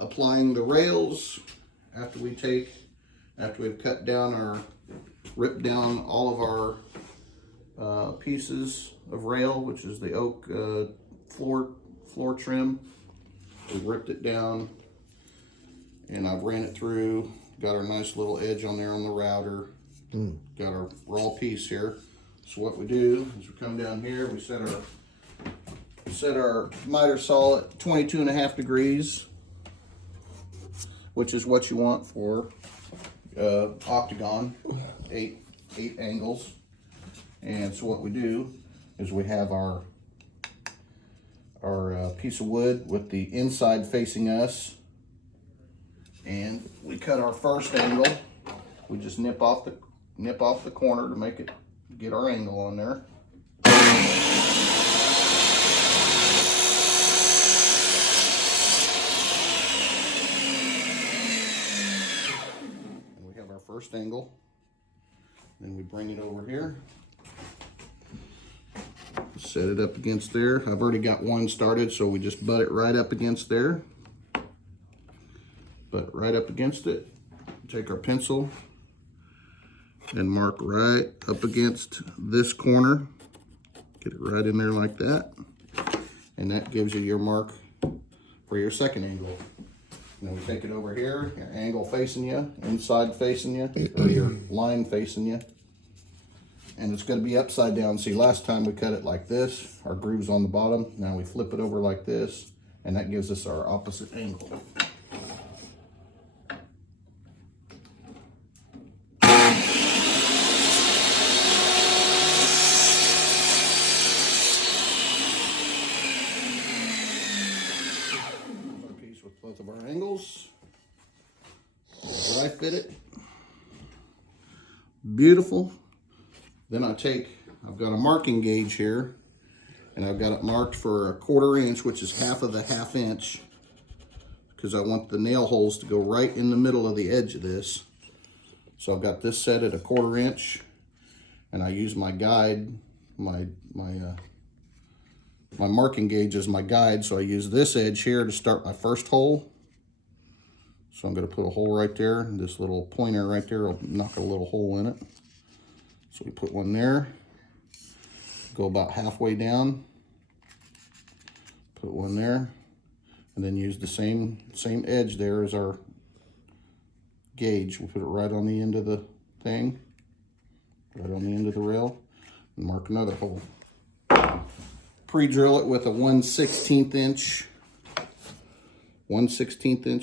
applying the rails after we've cut down ripped down all of our pieces of rail, which is the oak floor trim. We ripped it down and I've ran it through, got our nice little edge on there on the router, got our raw piece here. So what we do is we come down here, we set our miter saw at 22.5 degrees, which is what you want for octagon, eight angles. And so what we do is we have our piece of wood with the inside facing us, and we cut our first angle. We just nip off the corner to get our angle on there. And we have our first angle. Then we bring it over here. Set it up against there. I've already got one started, so we just butt it right up against there. Butt it right up against it. Take our pencil and mark right up against this corner. Get it right in there like that. And that gives you your mark for your second angle. And then we take it over here, your angle facing you, inside facing you, or your line facing you. And it's going to be upside down. See, last time we cut it like this, our groove's on the bottom. Now we flip it over like this, and that gives us our opposite angle. Our piece with both of our angles. Dry fit it. Beautiful. Then I've got a marking gauge here, and I've got it marked for 1/4 inch, which is half of the 1/2 inch, because I want the nail holes to go right in the middle of the edge of this. So I've got this set at 1/4 inch, and I use my guide, my marking gauge as my guide. So I use this edge here to start my first hole. So I'm going to put a hole right there, and this little pointer right there will knock a little hole in it. So we put one there, go about halfway down, put one there, and then use the same edge there as our gauge. We'll put it right on the end of the thing, right on the end of the rail, and mark another hole. Pre-drill it with a 1/16 inch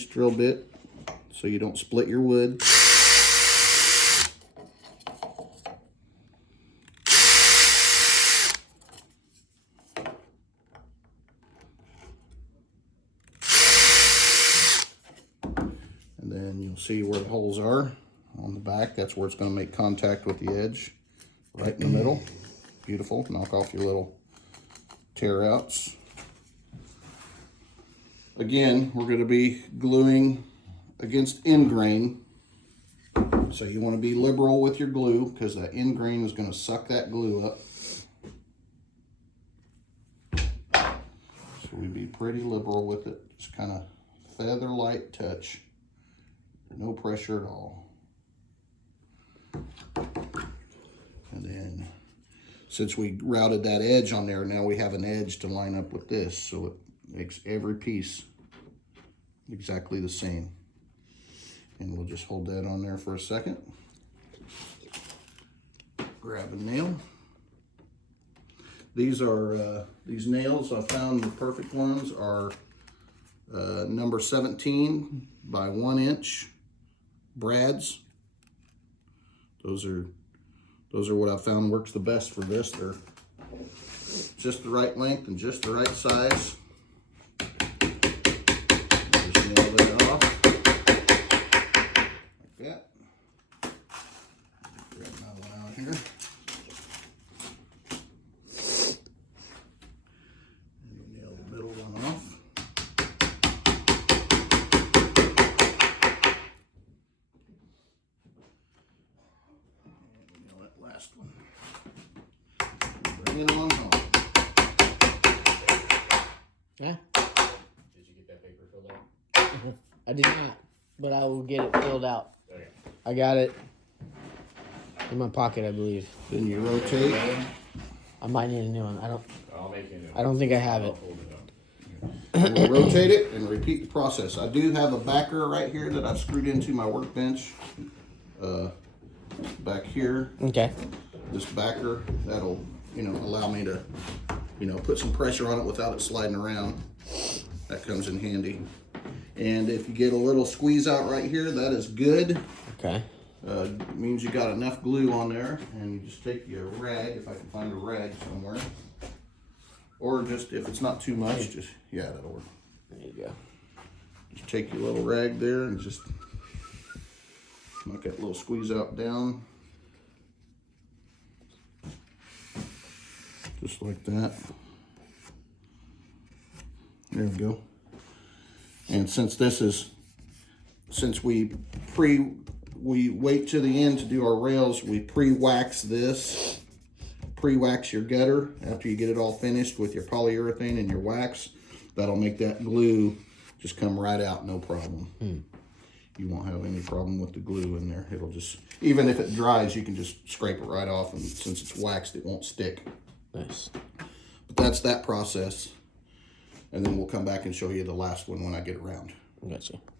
drill bit so you don't split your wood. And then you'll see where the holes are on the back. That's where it's going to make contact with the edge, right in the middle. Beautiful. Knock off your little tear outs. Again, we're going to be gluing against end grain. So you want to be liberal with your glue, because that end grain is going to suck that glue up. So we be pretty liberal with it. Just kind of feather light touch. No pressure at all. And then, since we routed that edge on there, now we have an edge to line up with this, so it makes every piece exactly the same. And we'll just hold that on there for a second. Grab a nail. These nails I found, the perfect ones are number 17 by 1 inch brads. Those are what I found works the best for this. They're just the right length and just the right size. Just nail that off like that. Grab another one out here. And nail the middle one off. Last one. Bring it along home. I do not, but I will get it filled out. Okay. I got it in my pocket, I believe. Then you rotate. I might need a new one. I'll make you a new one. I don't think I have it. I'll hold it up. We'll rotate it and repeat the process. I do have a backer right here that I've screwed into my workbench. Back here, Okay. this backer, that'll, allow me to, put some pressure on it without it sliding around. That comes in handy. And if you get a little squeeze out right here, that is good. Okay. It means you got enough glue on there, and you just take your rag, if I can find a rag somewhere. Or just, if it's not too much, just, yeah, that'll work. There you go. Just take your little rag there and just knock that little squeeze out down. Just like that. There we go. And since we wait to the end to do our rails, we pre-wax this. Pre-wax your gutter after you get it all finished with your polyurethane and your wax. That'll make that glue just come right out, no problem. You won't have any problem with the glue in there. It'll just, even if it dries, you can just scrape it right off, and since it's waxed, it won't stick. Nice. But that's that process. And then we'll come back and show you the last one when I get around. Gotcha.